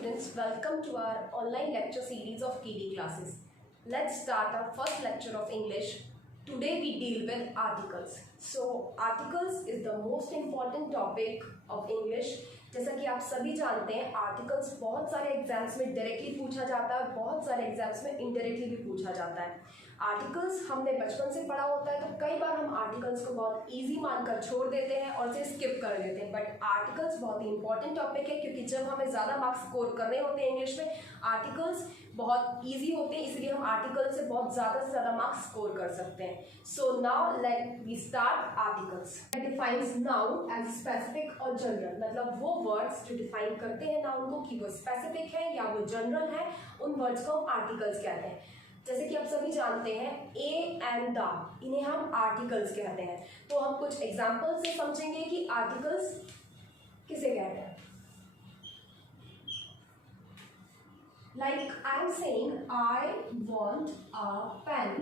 students, welcome to our online lecture series of KD classes. Let's start our first lecture of English. Today we deal with articles. So articles is the most important topic of English. जैसा कि आप सभी जानते हैं articles बहुत सारे exams में directly पूछा जाता है, बहुत सारे एग्जाम्स में इनडायरेक्टली भी पूछा जाता है। आर्टिकल्स हमने बचपन से पढ़ा होता है तो कई बार हम आर्टिकल्स को बहुत इजी मानकर छोड़ देते हैं और उसे स्किप कर देते हैं, बट आर्टिकल्स बहुत ही इंपॉर्टेंट टॉपिक है क्योंकि जब हमें ज़्यादा मार्क्स स्कोर करने होते हैं इंग्लिश में आर्टिकल्स बहुत इजी होते हैं, इसलिए हम आर्टिकल से बहुत ज़्यादा से ज़्यादा मार्क्स स्कोर कर सकते हैं। So now let we start articles. Defines noun as specific और जनरल, मतलब वो वर्ड्स जो डिफाइन करते हैं नाउन को कि वो स्पेसिफिक है या वो जनरल है, उन वर्ड्स को हम आर्टिकल्स कहते हैं। जैसे कि आप सभी जानते हैं ए एंड द, इन्हें हम आर्टिकल्स कहते हैं। तो हम कुछ एग्जाम्पल से समझेंगे कि आर्टिकल्स किसे कहते हैं। Like I'm saying, I want a pen.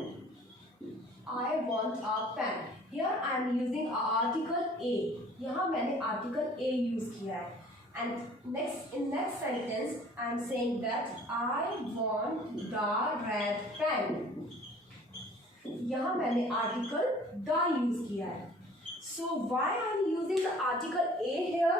I want a pen. Here I'm using article A. यहाँ मैंने article A use किया है. And in next sentence, I'm saying that I want the red pen. यहाँ मैंने article the use किया है. So why I'm using the article A here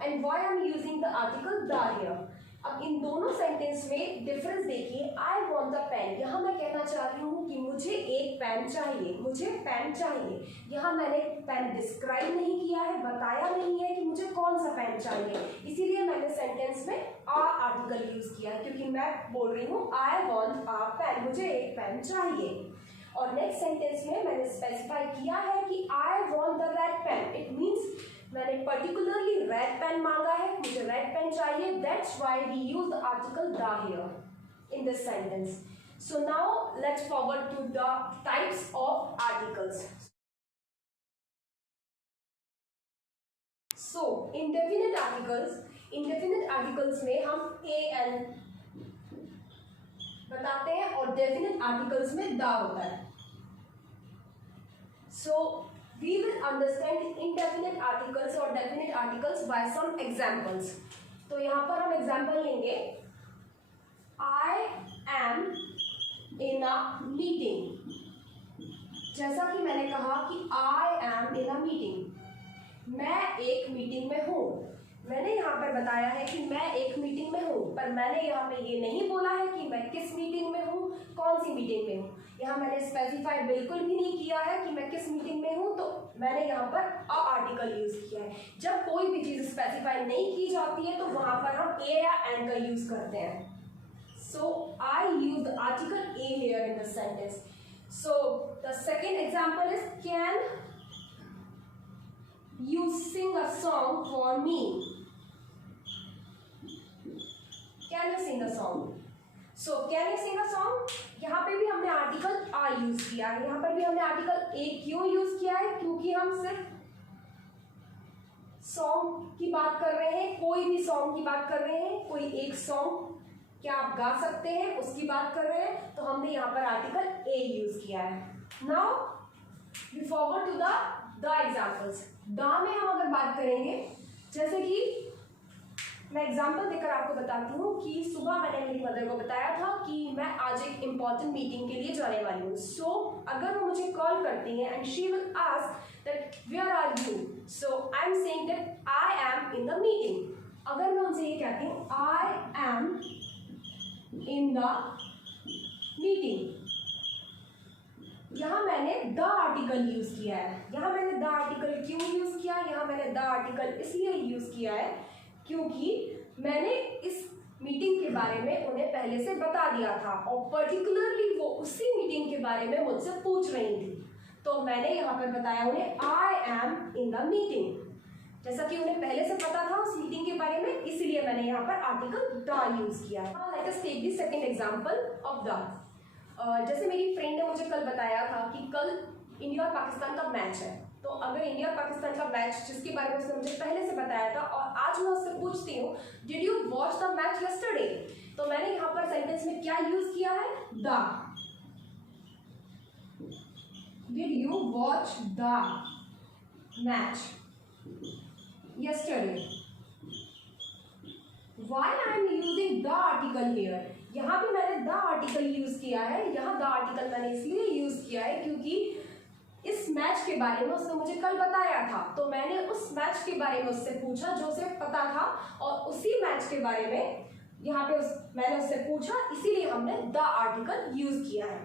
and why I'm using the article the here? अब इन दोनों sentence में difference देखिए। आई want the pen, यहाँ मैं कहना चाह रही हूँ कि मुझे एक पेन चाहिए, मुझे पेन चाहिए। यहाँ मैंने पेन डिस्क्राइब नहीं किया है, बताया नहीं है कि मुझे कौन सा पेन चाहिए, इसीलिए मैंने सेंटेंस में आ आर्टिकल यूज किया है क्योंकि मैं बोल रही हूँ आई वॉन्ट अ पेन, मुझे एक पेन चाहिए। और नेक्स्ट सेंटेंस में मैंने स्पेसिफाई किया है कि I want the red pen, it means मैंने पर्टिकुलरली रेड पेन मांगा है, मुझे रेड पेन चाहिए। That's why we use the article the here in this sentence. So now let's forward to the types of articles. So indefinite articles में हम A N बताते हैं और डेफिनिट आर्टिकल्स में द होता है। सो we will understand indefinite articles और definite articles by some examples। तो यहाँ पर हम एग्जाम्पल लेंगे। I am in a meeting। जैसा कि मैंने कहा कि I am in a meeting, मैं एक मीटिंग में हूँ। मैंने यहाँ पर बताया है कि मैं एक मीटिंग में हूँ, पर मैंने यहाँ पे ये नहीं बोला है कि मैं किस मीटिंग में हूँ, कौन सी मीटिंग में हूँ। यहाँ मैंने स्पेसिफाई बिल्कुल भी नहीं किया है कि मैं किस मीटिंग में हूँ, तो मैंने यहाँ पर अ आर्टिकल यूज किया है। जब कोई भी चीज़ स्पेसिफाई नहीं की जाती है तो वहाँ पर हम ए या एन का यूज करते हैं। So I use the article a here in the sentence. So the second example is can you sing a song for me? Can you sing a song? So can you sing a song? यहाँ पे भी हमने article आ use किया है। यहाँ पर भी हमने आर्टिकल ए क्यों यूज किया है? क्योंकि हम सिर्फ सॉन्ग की बात कर रहे हैं, कोई भी सॉन्ग की बात कर रहे हैं, कोई एक सॉन्ग क्या आप गा सकते हैं उसकी बात कर रहे हैं, तो हमने यहाँ पर आर्टिकल ए यूज किया है। Now we forward to the examples. The में हम अगर बात करेंगे, जैसे कि मैं एग्जाम्पल देकर आपको बताती हूँ कि सुबह मैंने मेरी मदर को बताया था कि मैं आज एक इम्पॉर्टेंट मीटिंग के लिए जाने वाली हूँ। सो अगर वो मुझे कॉल करती हैं and she will ask that where are you, so I am saying that I am in the meeting. अगर मैं उनसे ये कहती हूँ I am in the meeting, यहाँ मैंने द आर्टिकल यूज किया है। यहाँ मैंने द आर्टिकल क्यों यूज किया? यहाँ मैंने द आर्टिकल इसलिए यूज किया है क्योंकि मैंने इस मीटिंग के बारे में उन्हें पहले से बता दिया था और पर्टिकुलरली वो उसी मीटिंग के बारे में मुझसे पूछ रही थी, तो मैंने यहाँ पर बताया उन्हें आई एम इन द मीटिंग। जैसा कि उन्हें पहले से पता था उस मीटिंग के बारे में, इसलिए मैंने यहाँ पर आर्टिकल द यूज किया है। Let us take the second example of the. जैसे मेरी फ्रेंड ने मुझे कल बताया था कि कल इंडिया और पाकिस्तान का मैच है, तो अगर इंडिया और पाकिस्तान का मैच जिसके बारे में उसने मुझे पहले से बताया था और आज मैं उससे पूछती हूँ did you watch the match yesterday, तो मैंने यहाँ पर सेंटेंस में क्या यूज किया है? The. Did you watch the match yesterday. Why I am using the article here? यहाँ भी मैंने the article यूज किया है। यहाँ the article मैंने इसलिए यूज किया है क्योंकि इस मैच के बारे में उसने मुझे कल बताया था, तो मैंने उस मैच के बारे में उससे पूछा जो उसे पता था, और उसी मैच के बारे में यहाँ पे मैंने उससे पूछा, इसीलिए हमने the article यूज किया है।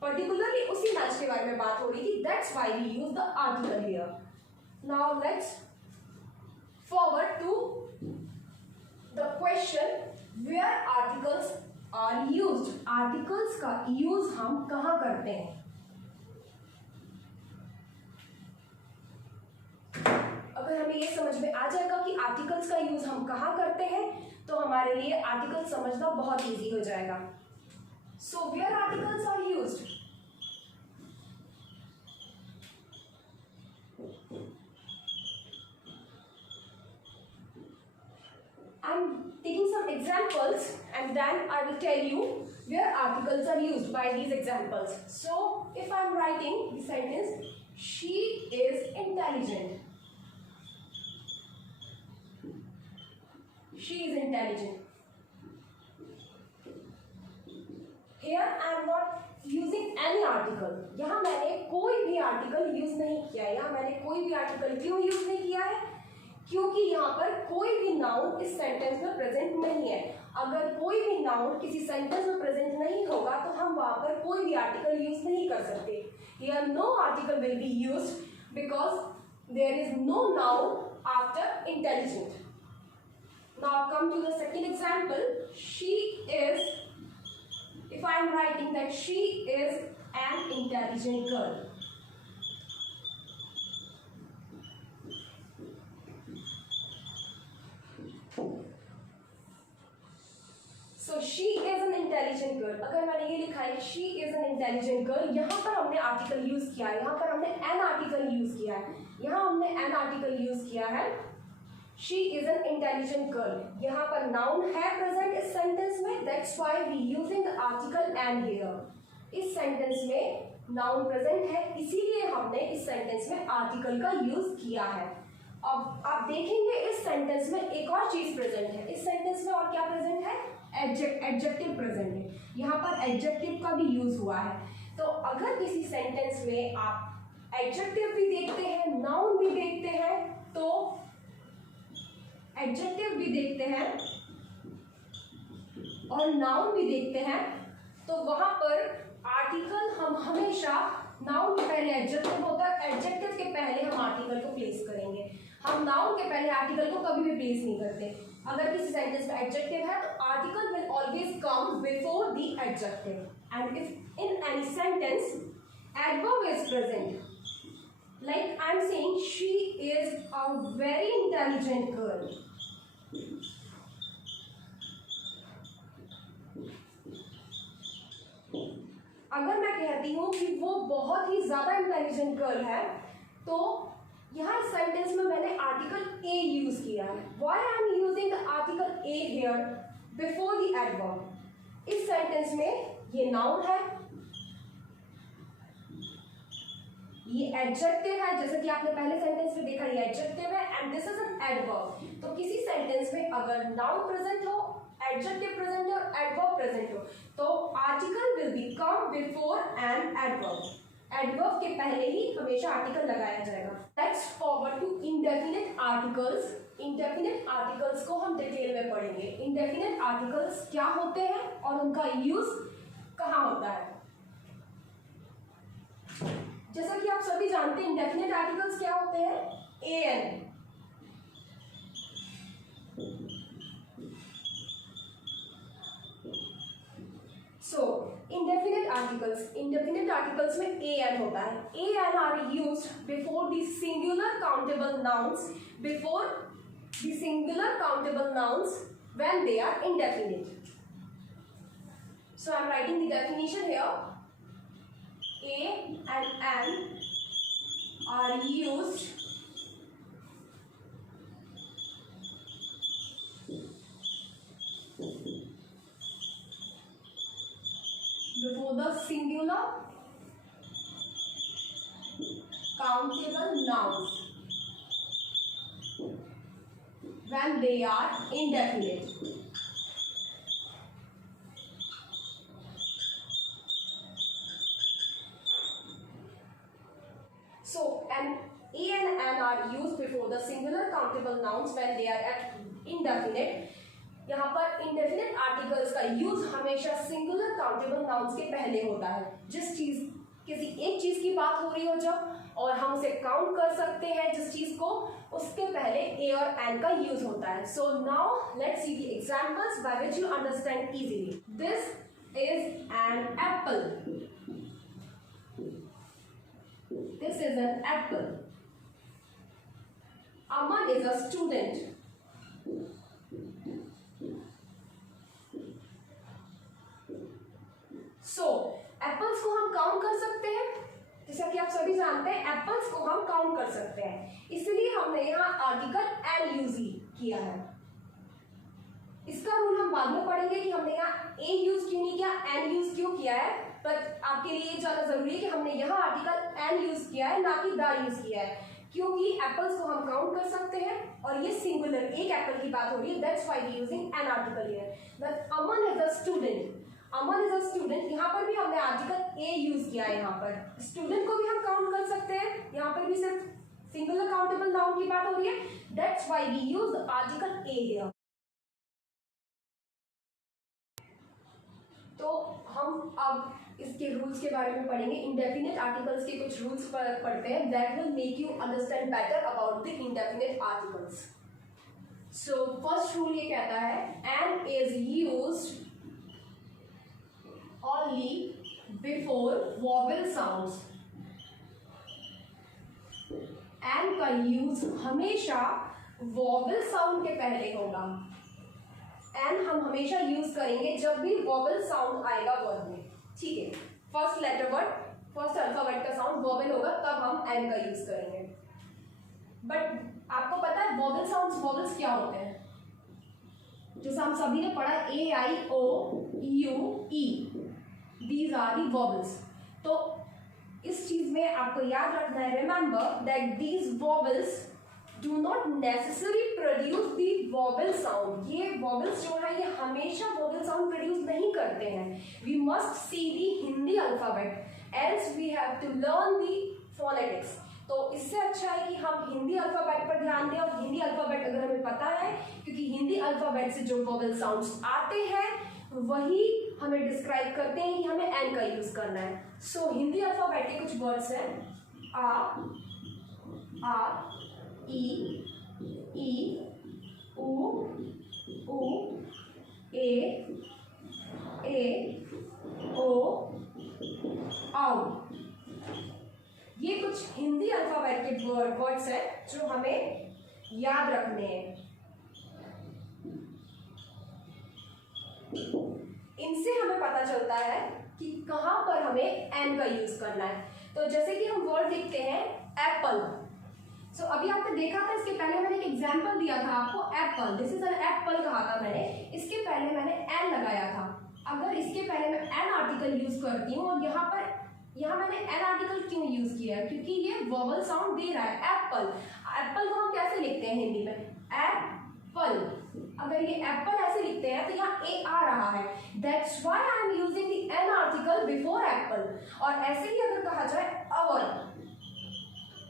पर्टिकुलरली उसी मैच के बारे में बात हो रही थी, that's why we use the article here. Now let's forward to the question where articles are used. Articles का यूज हम कहाँ करते हैं? अगर हमें ये समझ में आ जाएगा कि आर्टिकल्स का यूज हम कहाँ करते हैं, तो हमारे लिए आर्टिकल समझना बहुत इजी हो जाएगा। So where articles are used? I'm taking some examples and then I will tell you where articles are used by these examples. So if I'm writing the sentence, she is intelligent. She is intelligent. Here I am not using any article. यहाँ मैंने कोई भी article use नहीं किया है। यहाँ मैंने कोई भी आर्टिकल क्यों यूज नहीं किया है? क्योंकि यहाँ पर कोई भी नाउन इस सेंटेंस में प्रेजेंट नहीं है। अगर कोई भी नाउन किसी सेंटेंस में प्रेजेंट नहीं होगा तो हम वहां पर कोई भी आर्टिकल यूज नहीं कर सकते। Here no article will be used because there is no noun after intelligent. Now come to the second example. She is, if I am writing that she is an intelligent girl. So she is an intelligent girl. अगर मैंने ये लिखा है she is an intelligent girl, यहाँ पर हमने article use किया है, यहाँ पर हमने an आर्टिकल यूज किया है, यहाँ हमने an आर्टिकल यूज किया है। she is an intelligent girl, यहाँ पर noun है प्रेजेंट इस सेंटेंस में, that's why we using the article an here. इस सेंटेंस में noun प्रेजेंट है, इसीलिए हमने इस सेंटेंस में आर्टिकल का यूज किया है। अब आप देखेंगे इस सेंटेंस में एक और चीज प्रेजेंट है। इस सेंटेंस में और क्या प्रेजेंट है? एडजेक्टिव प्रेजेंट है। यहाँ पर एडजेक्टिव का भी यूज हुआ है। तो अगर किसी सेंटेंस में आप एडजेक्टिव भी देखते हैं, नाउन भी देखते हैं, तो एडजेक्टिव भी देखते हैं और नाउन भी देखते हैं, तो वहां पर आर्टिकल हम हमेशा, नाउन के पहले एडजेक्टिव होता है, एडजेक्टिव के पहले हम आर्टिकल को प्लेस करेंगे। हम नाउन के पहले आर्टिकल को कभी भी प्लेस नहीं करते। अगर किसी सेंटेंस में एडजेक्टिव है तो article will always come before the adjective, and if in any sentence adverb is present, like I am saying she is a very intelligent girl. अगर मैं कहती हूँ कि वो बहुत ही ज्यादा इंटेलिजेंट गर्ल है, तो यहाँ सेंटेंस में मैंने आर्टिकल ए यूज किया है। Why I am using the article a here before the adverb? इस सेंटेंस में ये नाउन है, ये एडजेक्टिव है, जैसे कि आपने पहले सेंटेंस में देखा ये एडजेक्टिव है, and this is an adverb. तो किसी सेंटेंस में अगर नाउन प्रेजेंट हो, एडजेक्टिव प्रेजेंट हो, एडवर्ब प्रेजेंट हो, तो article will be come before an adverb. Adverb के पहले ही हमेशा आर्टिकल लगाया जाएगा। Let's forward to indefinite articles. Indefinite articles को हम डिटेल में पढ़ेंगे। इंडेफिनिट आर्टिकल्स क्या होते हैं और उनका यूज कहाँ होता है। जैसा कि आप सभी जानते हैं इंडेफिनिट आर्टिकल्स क्या होते हैं? एन। सो इंडेफिनिट आर्टिकल्स में an होता है। an are used before the singular countable nouns when they are indefinite. So I am writing the definition here. A and an are used before the singular countable nouns when they are indefinite. So an A and N are used before the singular countable nouns when they are at indefinite. यहाँ पर indefinite articles का use हमेशा singular countable nouns के पहले होता है. जिस चीज किसी एक चीज की बात हो रही हो जब और हम उसे काउंट कर सकते हैं जिस चीज को, उसके पहले ए और एन का यूज होता है. सो now let's see the examples by which you understand easily. This is an apple. This is an apple. Aman is a student. So, apples को हम काउंट कर सकते हैं. जैसा कि आप सभी जानते हैं एप्पल्स को हम काउंट कर सकते हैं, इसलिए हमने यहाँ आर्टिकल एन यूज किया है. इसका रूल हम बाद में पढ़ेंगे कि हमने यहाँ ए यूज क्यों नहीं किया, एन यूज क्यों किया है. पर आपके लिए ये जानना जरूरी है कि हमने यहाँ आर्टिकल एन यूज किया है, ना कि द यूज किया है, क्योंकि एप्पल्स को हम काउंट कर सकते हैं और ये सिंगुलर एक एप्पल की बात हो रही है. That's why we using an article here. That Aman is a student. Aman is a student. यहाँ पर भी हमने आर्टिकल ए यूज किया है. यहाँ पर स्टूडेंट को भी हम काउंट कर सकते हैं, यहाँ पर भी सिर्फ सिंगुलर काउंटेबल नाउन की बात हो रही है. That's why we use article a here. तो हम अब इसके रूल्स के बारे में पढ़ेंगे. इंडेफिनिट आर्टिकल्स के कुछ रूल्स पढ़ते हैं that will make you understand better about the indefinite articles. So first rule ये कहता है an is used only before vowel sounds. An का यूज हमेशा वॉवल साउंड के पहले होगा. एन हम हमेशा यूज करेंगे जब भी वॉवल साउंड आएगा वर्ड में. ठीक है, first letter word, first alphabet का साउंड वॉवल होगा तब हम एन का यूज करेंगे. बट आपको पता है वॉवल साउंड्स, वॉवल्स क्या होते हैं? जैसे हम सभी ने पढ़ा A I O U E, these are the vowels. तो इस चीज में आपको याद रखना है, remember that these vowels do not necessary produce the vowel sound. ये वॉवल्स जो है ये हमेशा वॉवल साउंड प्रोड्यूस नहीं करते हैं. We must see the Hindi alphabet else we have to learn the phonetics. तो इससे अच्छा है कि हम हिंदी अल्फाबेट पर ध्यान दें. और हिंदी अल्फाबेट अगर हमें पता है, क्योंकि हिंदी अल्फाबेट से जो वॉवल साउंड्स आते हैं वही हमें डिस्क्राइब करते हैं कि हमें एन का यूज करना है. सो हिंदी अल्फाबेट के कुछ वर्ड्स हैं आ ई उ ए ओ औ. ये कुछ हिंदी अल्फाबेट के वर्ड्स हैं जो हमें याद रखने हैं. इनसे हमें पता चलता है कि कहाँ पर हमें एन का यूज करना है. तो जैसे कि हम वर्ड लिखते हैं एप्पल. सो अभी आपने देखा था, इसके पहले मैंने एक एग्जांपल दिया था आपको, Apple. This is an apple कहा था मैंने. इसके पहले मैंने एन लगाया था. अगर इसके पहले मैं एन आर्टिकल यूज करती हूँ और यहाँ मैंने एन आर्टिकल क्यों यूज किया है? क्योंकि ये वॉवल साउंड दे रहा है. एप्पल, एप्पल को हम कैसे लिखते हैं हिंदी में? एप्पल. अगर ये एप्पल ऐसे लिखते हैं तो यहाँ ए आ रहा है. That's why I am using the N article before Apple. और ऐसे ही अगर कहा जाए अवर,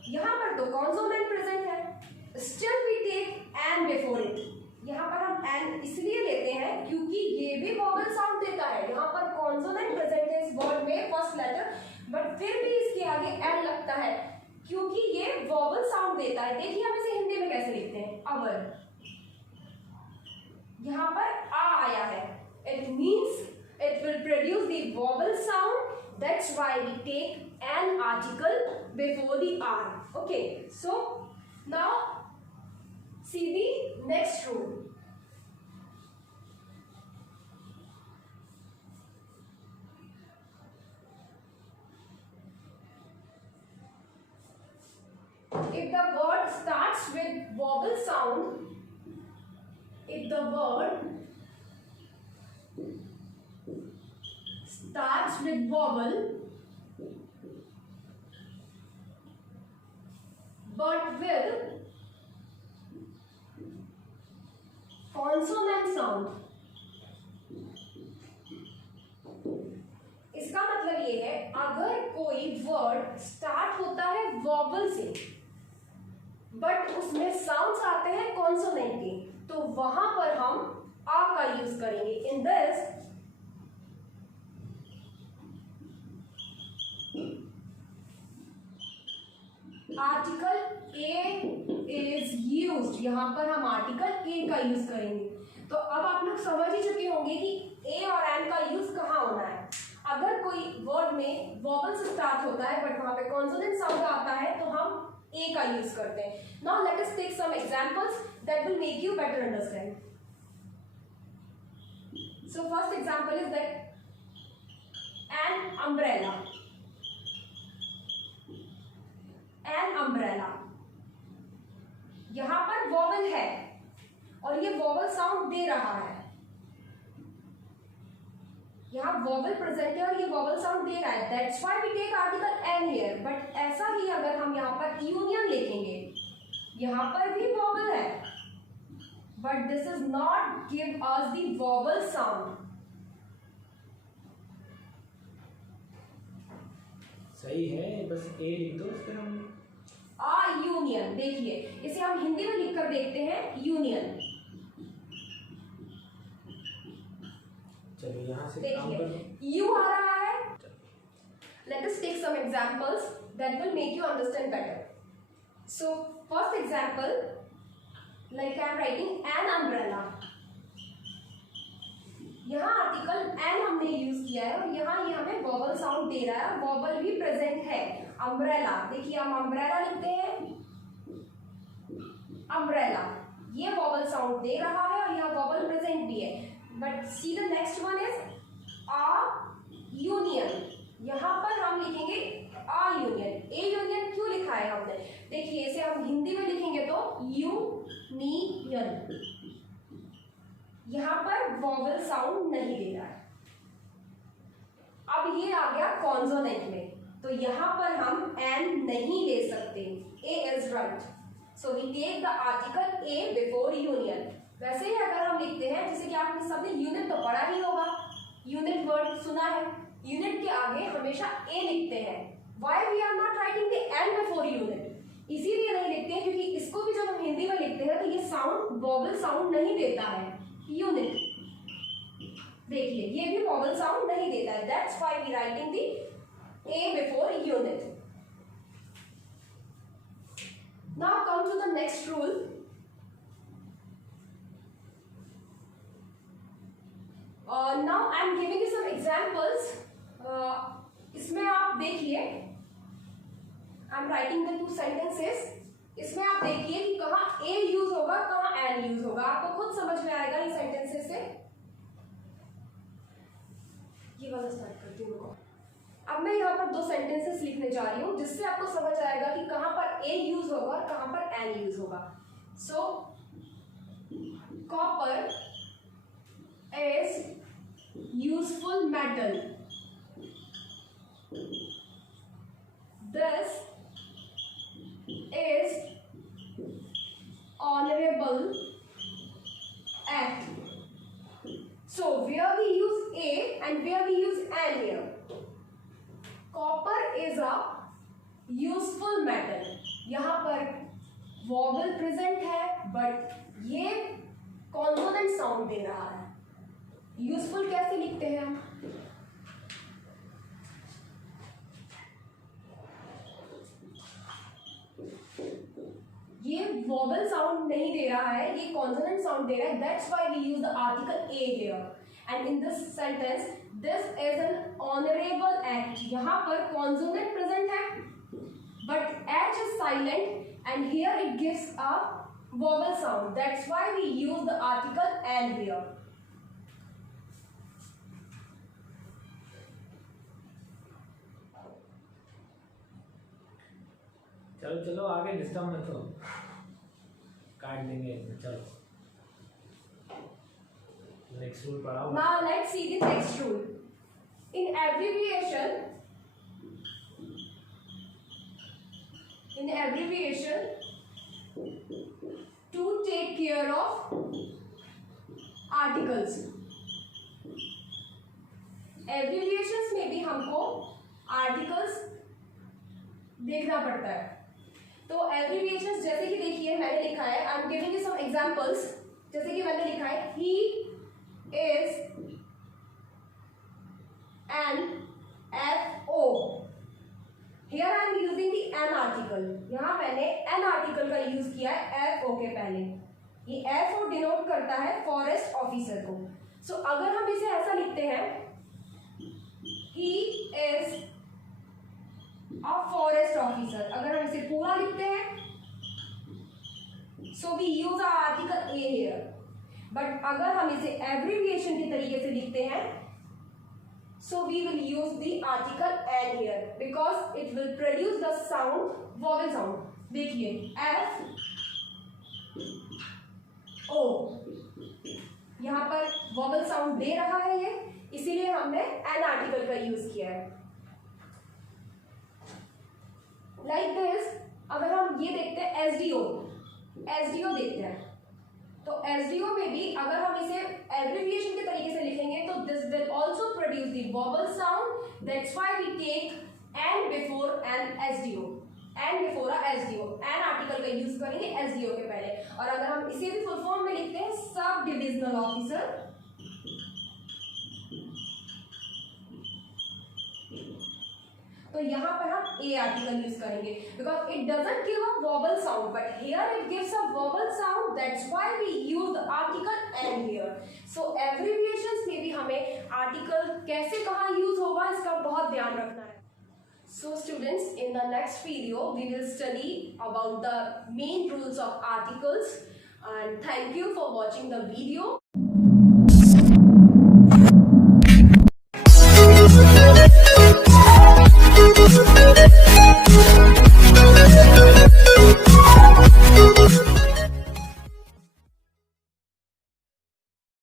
यहाँ पर तो कॉन्सोनेंट प्रेजेंट है, still we take an before it. यहाँ पर हम एन इसलिए लेते हैं क्योंकि ये भी वॉवल साउंड देता है. यहाँ पर कॉन्सोनेंट प्रेजेंट है इस वर्ड में, फर्स्ट लेटर, बट फिर भी इसके आगे एन लगता है क्योंकि ये वॉवल साउंड देता है. देखिए हम इसे हिंदी में कैसे लिखते हैं, अवर. यहाँ पर आ आया है, it means it will produce the vowel sound. That's why we take an article before the R. Okay, so now see the next rule. If the word starts with vowel sound, if the word starts with vowel but with consonant sound, इसका मतलब ये है अगर कोई word start होता है vowel से but उसमें साउंड्स आते हैं कॉन्सोनेंट के, तो वहां पर हम आ का यूज करेंगे। In this article a is used, यहां पर हम आर्टिकल ए का यूज करेंगे। तो अब आप लोग समझ ही चुके होंगे कि ए और एन का यूज कहाँ होना है। अगर कोई वर्ड में वॉवल से स्टार्ट होता है बट वहां पे कॉन्सोनेंट साउंड आता है तो हम ए का यूज करते हैं। Now let us take some examples that will make you better understand. So first example is that an umbrella, an umbrella, यहां पर वॉवल है और ये वॉवल साउंड दे रहा है, यहाँ वॉवल प्रेजेंट है और ये वॉवल साउंड दे रहा है, that's why we take article an here. But ऐसा ही अगर हम यहाँ पर यूनियन लिखेंगे, यहाँ पर भी वॉवल है but this is not give us the vowel sound. सही है, बस ए लिख दो फिर हम यूनियन, देखिए इसे हम हिंदी में लिखकर देखते हैं यूनियन। चलो यहाँ से काम देखिए यू आ रहा है। Let us take some examples that will make you understand better. So first example, like I am writing an umbrella, यहाँ आर्टिकल एन हमने यूज किया है और यहाँ ये हमें वॉवल साउंड दे रहा है, वॉवल भी प्रेजेंट है। अम्ब्रेला, देखिए हम अम्ब्रेला लिखते हैं, अम्ब्रेला, ये वॉवल साउंड दे रहा है और यहाँ वॉवल प्रेजेंट भी है। But see the next one is a union, यहाँ पर हम लिखेंगे आ यूनियन। ए यूनियन क्यों लिखा है हमने, देखिए इसे हम हिंदी में लिखेंगे तो यूनियन, यहाँ पर वॉवल साउंड नहीं दे रहा है। अब ये आ गया कॉन्सोनेंट में, तो यहाँ पर हम एन नहीं ले सकते, a is right, so we take the article a before union. वैसे ही अगर हम लिखते हैं, जैसे कि आपने सबने यूनिट तो पढ़ा ही होगा, यूनिट वर्ड सुना है, यूनिट के आगे हमेशा ए लिखते हैं। Why we are not writing the an before unit, इसीलिए नहीं लिखते हैं क्योंकि इसको भी जब हम हिंदी में लिखते हैं तो ये साउंड वॉवल साउंड नहीं देता है। यूनिट, देखिए ये भी वॉवल साउंड नहीं देता है, that's why we writing the a before unit. Now come to the next rule. Now I am giving you some examples. इसमें आप देखिए, I am writing the two sentences, इसमें आप देखिए कि कहाँ ए यूज होगा कहाँ एन यूज होगा, आपको खुद समझ में आएगा ये सेंटेंसेस से। ये वाला स्टार्ट करती हूँ। अब मैं यहाँ पर दो सेंटेंसेस लिखने जा रही हूँ जिससे आपको समझ आएगा कि कहाँ पर ए यूज होगा और कहाँ पर एन यूज होगा। सो copper is useful metal, this is honorable act. So where we use a and where we use an here. Copper is a useful metal. यहाँ पर vowel present है but ये consonant sound दे रहा है। Useful कैसे लिखते हैं हम? ये वॉवल साउंड नहीं दे रहा है, ये कॉन्सोनेंट साउंड दे रहा है, that's why we use the article a here. And in this sentence this is an honourable act, यहाँ पर कॉन्सोनेंट प्रेजेंट है but H is silent and here it gives a vowel sound, that's why we use the article an here. चलो चलो आगे disturb मत हो, काट देंगे। चलो नेक्स्ट रूल पढ़ाओ। Now let's see the next rule. In abbreviation, to take care of articles. Abbreviations में भी हमको आर्टिकल्स देखना पड़ता है। तो एब्रिविएशंस जैसे कि देखिए मैंने लिखा है, I am giving you some examples. जैसे कि मैंने लिखा है he is an F O. Here I am using the an article. यहां मैंने एन आर्टिकल का यूज किया है एफ ओ के पहले। ये एफ ओ डिनोट करता है फॉरेस्ट ऑफिसर को। सो अगर हम इसे ऐसा लिखते हैं, he is a forest officer, अगर हम इसे पूरा लिखते हैं, so we use a article a here. But अगर हम इसे एब्रिविएशन के तरीके से लिखते हैं, so we will use the article and here because it will produce the sound, vowel sound. देखिए F O, यहाँ पर vowel sound दे रहा है ये, इसीलिए हमने an article का यूज किया है। Like this, अगर हम ये देखते हैं SDO देखते हैं, तो SDO में भी अगर हम इसे एब्रिविएशन के तरीके से लिखेंगे तो this will also produce the vowel sound. That's why we take an before an SDO, an before a SDO, an article का यूज करेंगे SDO के पहले। और अगर हम इसे भी फुल फॉर्म में लिखते हैं सब डिविजनल ऑफिसर, तो यहाँ पर हम ए आर्टिकल यूज करेंगे because it doesn't give a vowel sound, but here it gives a vowel sound. That's why we use the article and here. So abbreviations में भी हमें आर्टिकल कैसे कहाँ यूज होगा इसका बहुत ध्यान रखना है। So students, in the next video we will study about the main rules of articles, and thank you for watching the video.